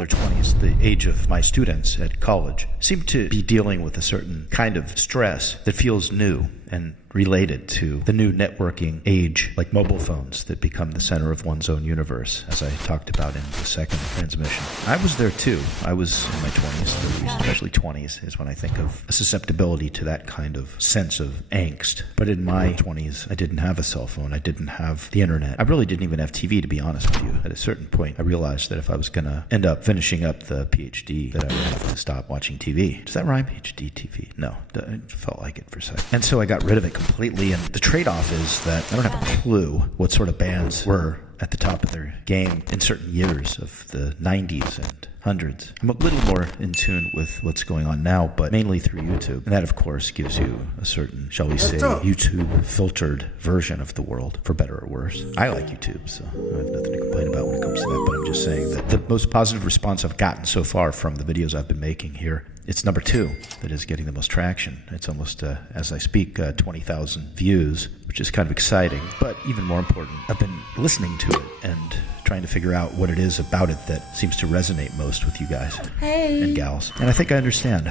their 20s, the age of my students at college, seem to be dealing with a certain kind of stress that feels new and related to the new networking age, like mobile phones that become the center of one's own universe, as I talked about in the second transmission. I was there too. I was in my 20s, 30s, especially 20s is when I think of a susceptibility to that kind of sense of angst. But in my 20s, I didn't have a cell phone. I didn't have the internet. I really didn't even have TV, to be honest with you. At a certain point, I realized that if I was going to end up finishing up the PhD, that I would have to stop watching TV. Does that rhyme? PhD, TV? No, it felt like it for a second. And so I got rid of it completely, and the trade-off is that I don't have a clue what sort of bands were at the top of their game in certain years of the 90s and hundreds. I'm a little more in tune with what's going on now, but mainly through YouTube. And that, of course, gives you a certain, shall we say, YouTube-filtered version of the world, for better or worse. I like YouTube, so I have nothing to complain about when it comes to that, but I'm just saying that the most positive response I've gotten so far from the videos I've been making here, it's number 2 that is getting the most traction. It's almost, as I speak, 20,000 views, which is kind of exciting. But even more important, I've been listening to it and trying to figure out what it is about it that seems to resonate most with you guys and gals. And I think I understand.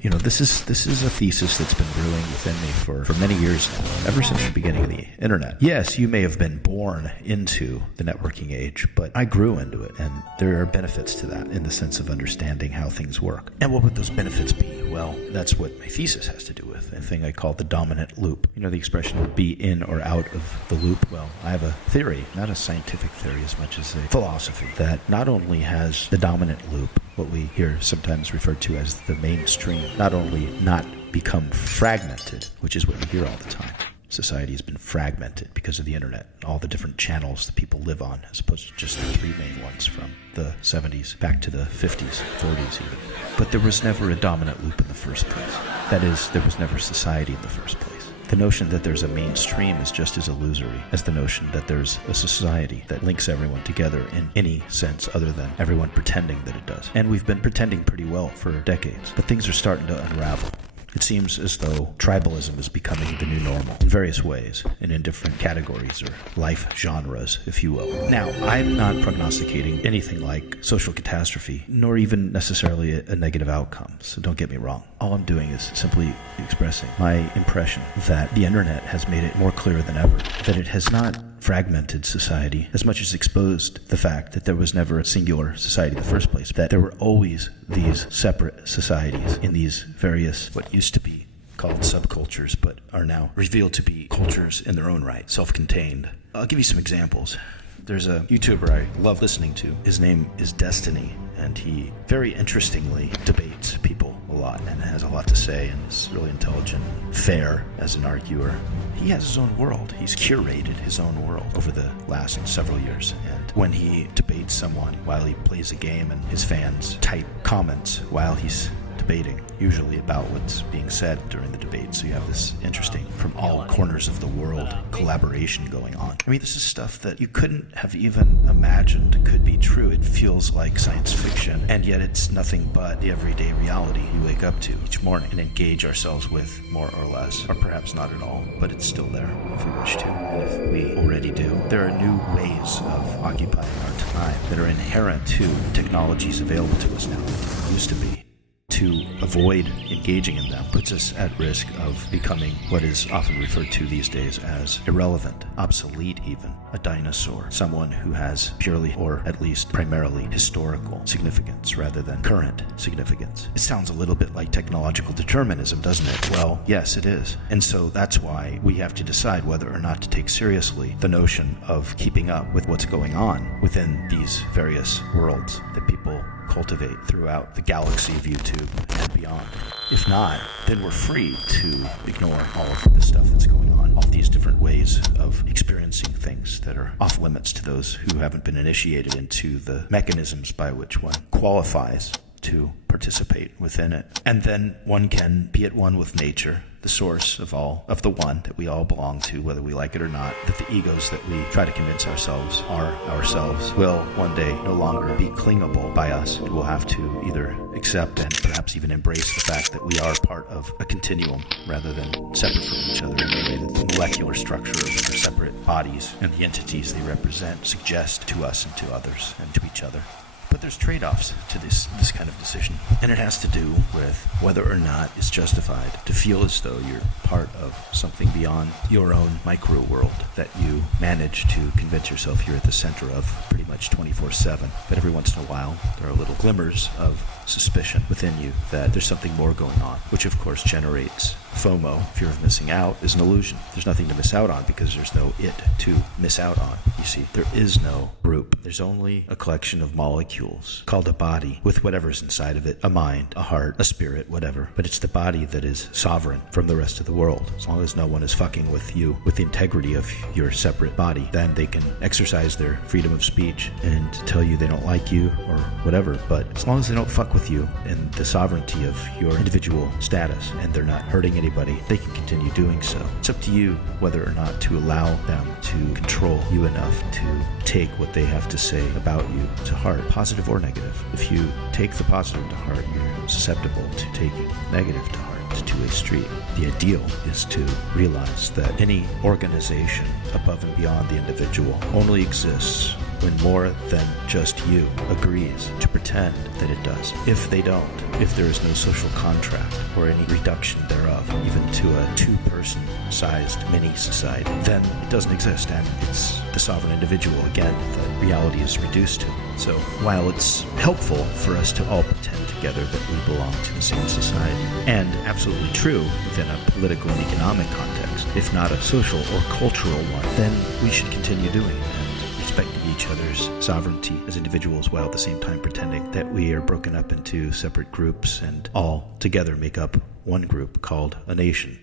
You know, this is a thesis that's been brewing within me for many years now, ever since the beginning of the internet. Yes, you may have been born into the networking age, but I grew into it, and there are benefits to that in the sense of understanding how things work. And what would those benefits be? Well, that's what my thesis has to do with, a thing I call the dominant loop. You know the expression be in or out of the loop? Well, I have a theory, not a scientific theory as much as a philosophy, that not only has the dominant loop, what we hear sometimes referred to as the mainstream, not only not become fragmented, which is what you hear all the time. Society has been fragmented because of the internet, all the different channels that people live on, as opposed to just the 3 main ones from the 70s back to the 50s, 40s even. But there was never a dominant loop in the first place. That is, there was never society in the first place. The notion that there's a mainstream is just as illusory as the notion that there's a society that links everyone together in any sense other than everyone pretending that it does. And we've been pretending pretty well for decades, but things are starting to unravel. It seems as though tribalism is becoming the new normal in various ways and in different categories or life genres, if you will. Now, I'm not prognosticating anything like social catastrophe, nor even necessarily a negative outcome, so don't get me wrong. All I'm doing is simply expressing my impression that the internet has made it more clear than ever that it has not fragmented society as much as exposed the fact that there was never a singular society in the first place, that there were always these separate societies in these various, what used to be called subcultures, but are now revealed to be cultures in their own right, self-contained. I'll give you some examples. There's a YouTuber I love listening to. His name is Destiny, and he very interestingly debates people a lot and has a lot to say and is really intelligent, fair as an arguer. He has his own world. He's curated his own world over the last several years. And when he debates someone while he plays a game and his fans type comments while he's debating, usually about what's being said during the debate. So you have this interesting, from all corners of the world, collaboration going on. I mean, this is stuff that you couldn't have even imagined could be true. It feels like science fiction, and yet it's nothing but the everyday reality you wake up to each morning and engage ourselves with, more or less, or perhaps not at all, but it's still there if we wish to. And if we already do, there are new ways of occupying our time that are inherent to technologies available to us now that didn't used to be. To avoid engaging in them puts us at risk of becoming what is often referred to these days as irrelevant, obsolete even, a dinosaur, someone who has purely or at least primarily historical significance rather than current significance. It sounds a little bit like technological determinism, doesn't it? Well, yes, it is. And so that's why we have to decide whether or not to take seriously the notion of keeping up with what's going on within these various worlds that people cultivate throughout the galaxy of YouTube and beyond. If not, then we're free to ignore all of the stuff that's going on, all these different ways of experiencing things that are off limits to those who haven't been initiated into the mechanisms by which one qualifies to participate within it. And then one can be at one with nature, the source of all of the one that we all belong to, whether we like it or not, that the egos that we try to convince ourselves are ourselves will one day no longer be clingable by us. We'll have to either accept and perhaps even embrace the fact that we are part of a continuum rather than separate from each other in the way that the molecular structure of our separate bodies and the entities they represent suggest to us and to others and to each other. But there's trade-offs to this kind of decision, and it has to do with whether or not it's justified to feel as though you're part of something beyond your own micro world that you manage to convince yourself you're at the center of pretty much 24/7. But every once in a while, there are little glimmers of suspicion within you that there's something more going on, which of course generates FOMO. Fear of missing out is an illusion. There's nothing to miss out on because there's no it to miss out on. You see, there is no group. There's only a collection of molecules called a body with whatever's inside of it, a mind, a heart, a spirit, whatever. But it's the body that is sovereign from the rest of the world. As long as no one is fucking with you, with the integrity of your separate body, then they can exercise their freedom of speech and tell you they don't like you or whatever. But as long as they don't fuck with you and the sovereignty of your individual status and they're not hurting anybody, they can continue doing so. It's up to you whether or not to allow them to control you enough to take what they have to say about you to heart, positive or negative. If you take the positive to heart, you're susceptible to taking negative to heart. It's a two-way street. The ideal is to realize that any organization above and beyond the individual only exists when more than just you agrees to pretend that it does. If they don't, if there is no social contract or any reduction thereof, even to a two-person sized mini-society, then it doesn't exist, and it's the sovereign individual, again, that reality is reduced to. So while it's helpful for us to all pretend together that we belong to the same society, and absolutely true within a political and economic context, if not a social or cultural one, then we should continue doing it and respecting each other's sovereignty as individuals while at the same time pretending that we are broken up into separate groups and all together make up one group called a nation.